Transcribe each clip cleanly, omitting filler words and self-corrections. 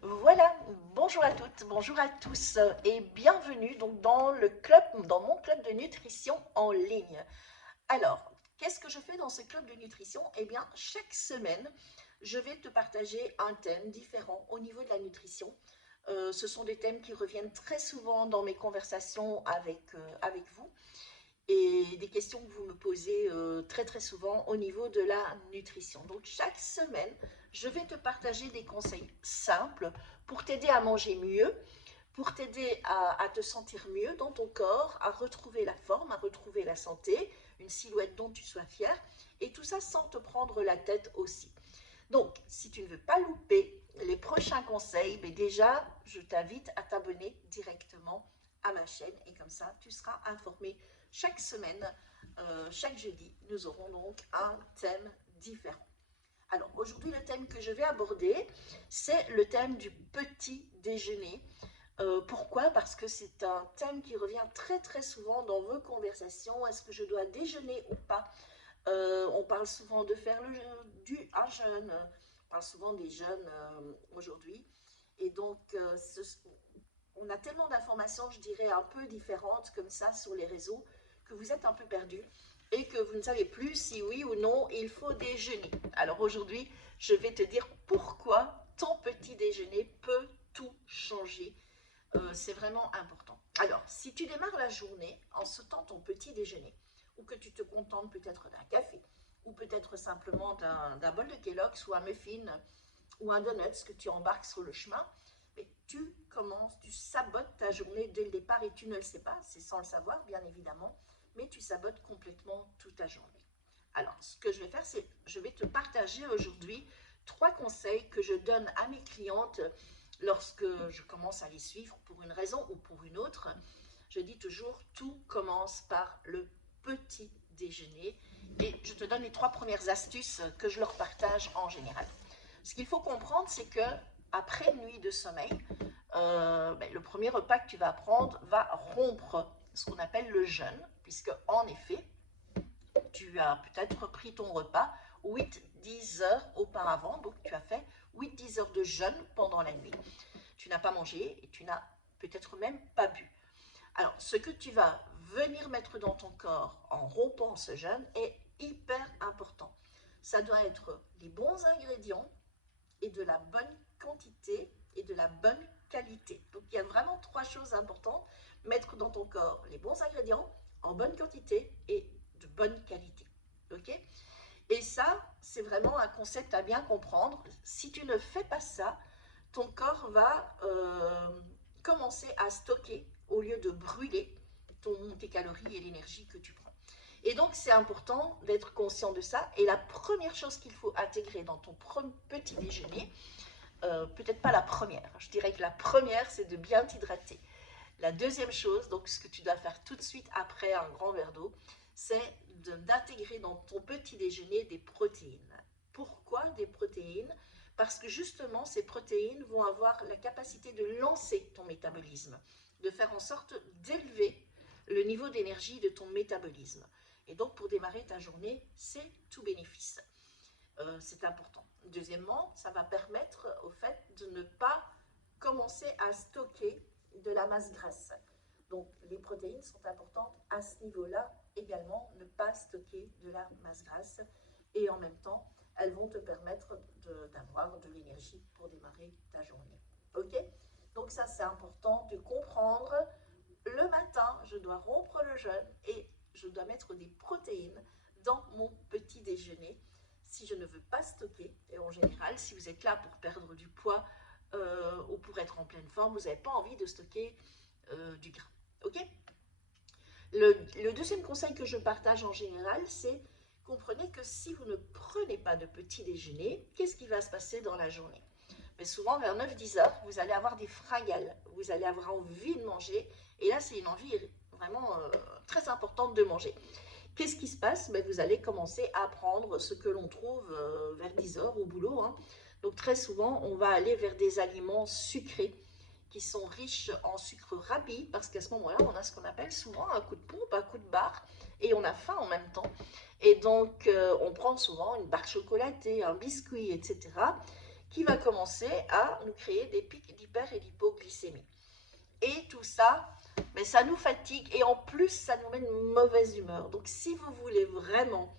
Voilà, bonjour à toutes, bonjour à tous et bienvenue donc dans le club, dans mon club de nutrition en ligne. Alors, qu'est-ce que je fais dans ce club de nutrition? Eh bien, chaque semaine, je vais te partager un thème différent au niveau de la nutrition. Ce sont des thèmes qui reviennent très souvent dans mes conversations avec vous et des questions que vous me posez très très souvent au niveau de la nutrition. Donc chaque semaine, je vais te partager des conseils simples pour t'aider à manger mieux, pour t'aider à te sentir mieux dans ton corps, à retrouver la forme, à retrouver la santé, une silhouette dont tu sois fier, et tout ça sans te prendre la tête aussi. Donc, si tu ne veux pas louper les prochains conseils, mais déjà, je t'invite à t'abonner directement à ma chaîne et comme ça, tu seras informé chaque semaine, chaque jeudi. Nous aurons donc un thème différent. Alors, aujourd'hui, le thème que je vais aborder, c'est le thème du petit déjeuner. Pourquoi? Parce que c'est un thème qui revient très très souvent dans vos conversations. Est-ce que je dois déjeuner ou pas? On parle souvent de faire un jeûne, on parle souvent des jeûnes aujourd'hui. Et donc, on a tellement d'informations, je dirais, un peu différentes comme ça sur les réseaux, que vous êtes un peu perdu et que vous ne savez plus si oui ou non il faut déjeuner. Alors aujourd'hui, je vais te dire pourquoi ton petit déjeuner peut tout changer. C'est vraiment important. Alors, si tu démarres la journée en sautant ton petit déjeuner, ou que tu te contentes peut-être d'un café, ou peut-être simplement d'un bol de Kellogg's ou un muffin ou un donut que tu embarques sur le chemin, mais tu commences, tu sabotes ta journée dès le départ et tu ne le sais pas, c'est sans le savoir bien évidemment, mais tu sabotes complètement toute ta journée. Alors, ce que je vais faire, c'est je vais te partager aujourd'hui 3 conseils que je donne à mes clientes lorsque je commence à les suivre pour une raison ou pour une autre. Je dis toujours, tout commence par le petit déjeuner et je te donne les 3 premières astuces que je leur partage en général. Ce qu'il faut comprendre, c'est que après une nuit de sommeil, le premier repas que tu vas prendre va rompre ce qu'on appelle le jeûne, puisque en effet, tu as peut-être pris ton repas 8-10 heures auparavant, donc tu as fait 8-10 heures de jeûne pendant la nuit. Tu n'as pas mangé et tu n'as peut-être même pas bu. Alors, ce que tu vas venir mettre dans ton corps en rompant ce jeûne est hyper important. Ça doit être les bons ingrédients et de la bonne quantité et de la bonne qualité. Donc, il y a vraiment 3 choses importantes. Mettre dans ton corps les bons ingrédients en bonne quantité et de bonne qualité. OK? Et ça, c'est vraiment un concept à bien comprendre. Si tu ne fais pas ça, ton corps va commencer à stocker au lieu de brûler tes calories et l'énergie que tu prends. Et donc, c'est important d'être conscient de ça. Et la première chose qu'il faut intégrer dans ton petit déjeuner, peut-être pas la première, je dirais que la première, c'est de bien t'hydrater. La deuxième chose, donc ce que tu dois faire tout de suite après un grand verre d'eau, c'est d'intégrer dans ton petit déjeuner des protéines. Pourquoi des protéines? Parce que justement, ces protéines vont avoir la capacité de lancer ton métabolisme, de faire en sorte d'élever le niveau d'énergie de ton métabolisme. Et donc, pour démarrer ta journée, c'est tout bénéfice. C'est important. Deuxièmement, ça va permettre au fait de ne pas commencer à stocker de la masse grasse. Donc les protéines sont importantes à ce niveau-là également, ne pas stocker de la masse grasse et en même temps, elles vont te permettre d'avoir de l'énergie pour démarrer ta journée. Ok? Donc ça, c'est important de comprendre. Le matin, je dois rompre le jeûne et je dois mettre des protéines dans mon petit déjeuner si je ne veux pas stocker. Et en général, si vous êtes là pour perdre du poids ou pour être en pleine forme, vous n'avez pas envie de stocker du gras. Ok? Le deuxième conseil que je partage en général, c'est comprenez que si vous ne prenez pas de petit déjeuner, qu'est-ce qui va se passer dans la journée? Mais souvent, vers 9-10 heures, vous allez avoir des fringales, vous allez avoir envie de manger, et là, c'est une envie vraiment très importante de manger. Qu'est-ce qui se passe? Ben, vous allez commencer à prendre ce que l'on trouve vers 10 heures au boulot, hein. Donc très souvent, on va aller vers des aliments sucrés qui sont riches en sucre rapide, parce qu'à ce moment-là, on a ce qu'on appelle souvent un coup de pompe, un coup de barre, et on a faim en même temps. Et donc, on prend souvent une barre chocolatée, un biscuit, etc., qui va commencer à nous créer des pics d'hyper et d'hypoglycémie. Et tout ça, mais ça nous fatigue et en plus, ça nous met une mauvaise humeur. Donc, si vous voulez vraiment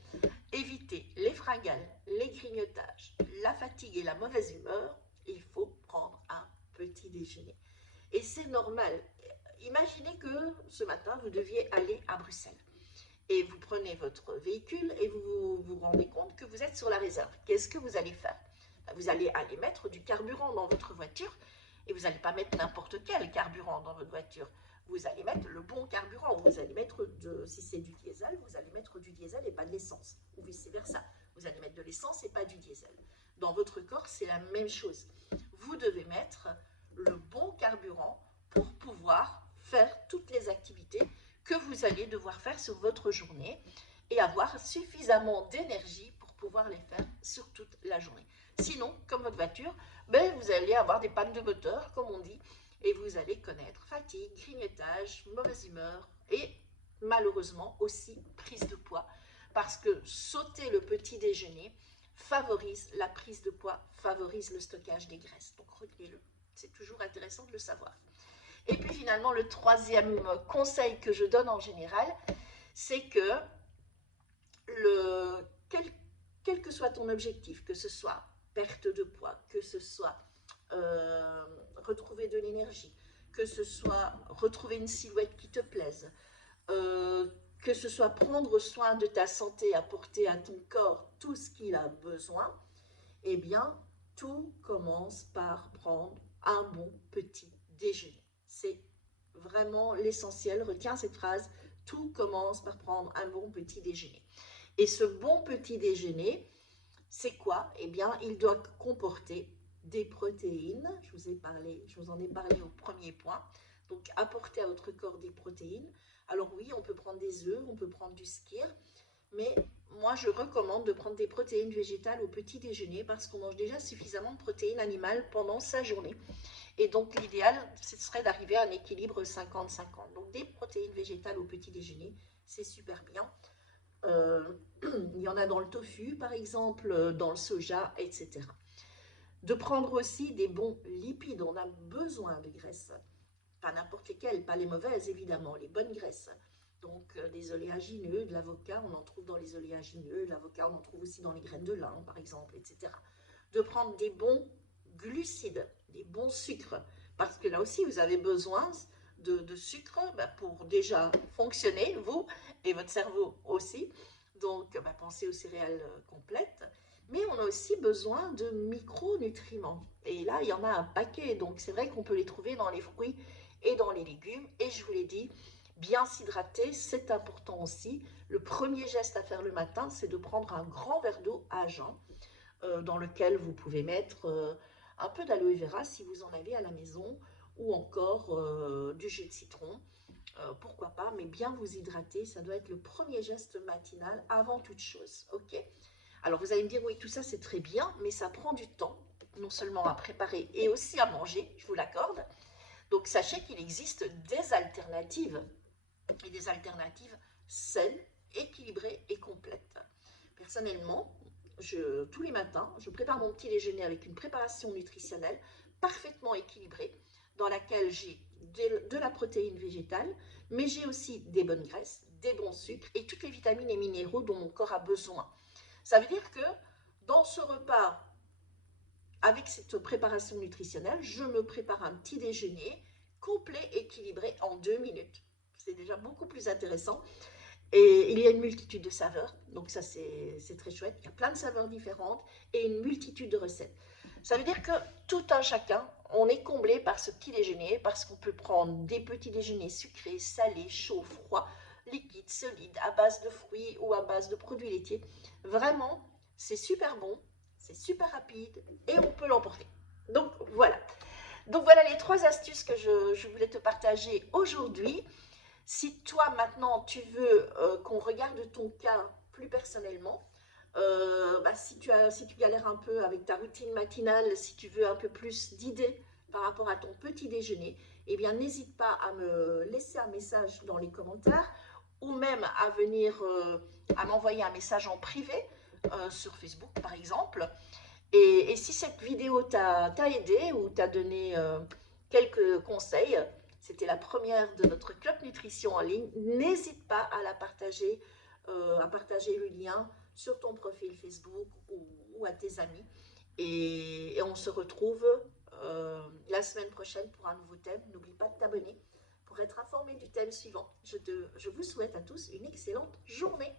éviter les fringales, les grignotages, la fatigue et la mauvaise humeur, il faut prendre un petit déjeuner. Et c'est normal. Imaginez que ce matin, vous deviez aller à Bruxelles. Et vous prenez votre véhicule et vous vous rendez compte que vous êtes sur la réserve. Qu'est-ce que vous allez faire? Vous allez aller mettre du carburant dans votre voiture et vous n'allez pas mettre n'importe quel carburant dans votre voiture. Vous allez mettre le bon carburant. Vous allez mettre, si c'est du diesel, vous allez mettre du diesel et pas de l'essence. Ou vice-versa. Vous allez mettre de l'essence et pas du diesel. Dans votre corps, c'est la même chose. Vous devez mettre le bon carburant pour pouvoir faire toutes les activités que vous allez devoir faire sur votre journée et avoir suffisamment d'énergie pour pouvoir les faire sur toute la journée. Sinon, comme votre voiture, vous allez avoir des pannes de moteur, comme on dit, et vous allez connaître fatigue, grignotage, mauvaise humeur et malheureusement aussi prise de poids, parce que sauter le petit déjeuner favorise la prise de poids, favorise le stockage des graisses. Donc retenez-le, c'est toujours intéressant de le savoir. Et puis finalement, le troisième conseil que je donne en général, c'est que quel que soit ton objectif, que ce soit perte de poids, que ce soit retrouver de l'énergie, que ce soit retrouver une silhouette qui te plaise, que ce soit prendre soin de ta santé, apporter à ton corps tout ce qu'il a besoin, eh bien, tout commence par prendre un bon petit déjeuner. C'est vraiment l'essentiel. Retiens cette phrase, tout commence par prendre un bon petit déjeuner. Et ce bon petit déjeuner, c'est quoi? Eh bien, il doit comporter des protéines. Je vous en ai parlé au premier point. Donc, apporter à votre corps des protéines. Alors oui, on peut prendre des œufs, on peut prendre du skyr, mais moi, je recommande de prendre des protéines végétales au petit déjeuner parce qu'on mange déjà suffisamment de protéines animales pendant sa journée. Et donc, l'idéal, ce serait d'arriver à un équilibre 50-50. Donc, des protéines végétales au petit déjeuner, c'est super bien. Il y en a dans le tofu, par exemple, dans le soja, etc. De prendre aussi des bons lipides. On a besoin de graisses. Pas n'importe lesquelles, pas les mauvaises, évidemment, les bonnes graisses. Donc, des oléagineux, de l'avocat, on en trouve dans les oléagineux. L'avocat, on en trouve aussi dans les graines de lin, par exemple, etc. De prendre des bons glucides, des bons sucres. Parce que là aussi, vous avez besoin de sucre pour déjà fonctionner, vous et votre cerveau aussi. Donc, pensez aux céréales complètes. Mais on a aussi besoin de micronutriments. Et là, il y en a un paquet. Donc, c'est vrai qu'on peut les trouver dans les fruits et dans les légumes. Et je vous l'ai dit, bien s'hydrater, c'est important aussi. Le premier geste à faire le matin, c'est de prendre un grand verre d'eau à jeun dans lequel vous pouvez mettre un peu d'aloe vera si vous en avez à la maison ou encore du jus de citron. Pourquoi pas, mais bien vous hydrater, ça doit être le premier geste matinal avant toute chose. Ok? Alors vous allez me dire, oui, tout ça c'est très bien, mais ça prend du temps, non seulement à préparer et aussi à manger, je vous l'accorde. Donc sachez qu'il existe des alternatives, et des alternatives saines, équilibrées et complètes. Personnellement, tous les matins, je prépare mon petit déjeuner avec une préparation nutritionnelle parfaitement équilibrée, dans laquelle j'ai de la protéine végétale, mais j'ai aussi des bonnes graisses, des bons sucres et toutes les vitamines et minéraux dont mon corps a besoin. Ça veut dire que dans ce repas, avec cette préparation nutritionnelle, je me prépare un petit déjeuner complet, équilibré en 2 minutes. C'est déjà beaucoup plus intéressant. Et il y a une multitude de saveurs, donc ça c'est très chouette. Il y a plein de saveurs différentes et une multitude de recettes. Ça veut dire que tout un chacun, on est comblé par ce petit déjeuner parce qu'on peut prendre des petits déjeuners sucrés, salés, chauds, froids, liquides, solides, à base de fruits ou à base de produits laitiers. Vraiment, c'est super bon, c'est super rapide et on peut l'emporter. Donc voilà. Donc voilà les 3 astuces que je voulais te partager aujourd'hui. Si toi maintenant tu veux qu'on regarde ton cas plus personnellement, si tu galères un peu avec ta routine matinale, si tu veux un peu plus d'idées par rapport à ton petit déjeuner, eh bien n'hésite pas à me laisser un message dans les commentaires ou même à venir à m'envoyer un message en privé sur Facebook par exemple. Et si cette vidéo t'a aidé ou t'a donné quelques conseils, c'était la première de notre club nutrition en ligne, n'hésite pas à la partager, à partager le lien sur ton profil Facebook ou à tes amis. Et on se retrouve la semaine prochaine pour un nouveau thème. N'oublie pas de t'abonner pour être informé du thème suivant. Je vous souhaite à tous une excellente journée.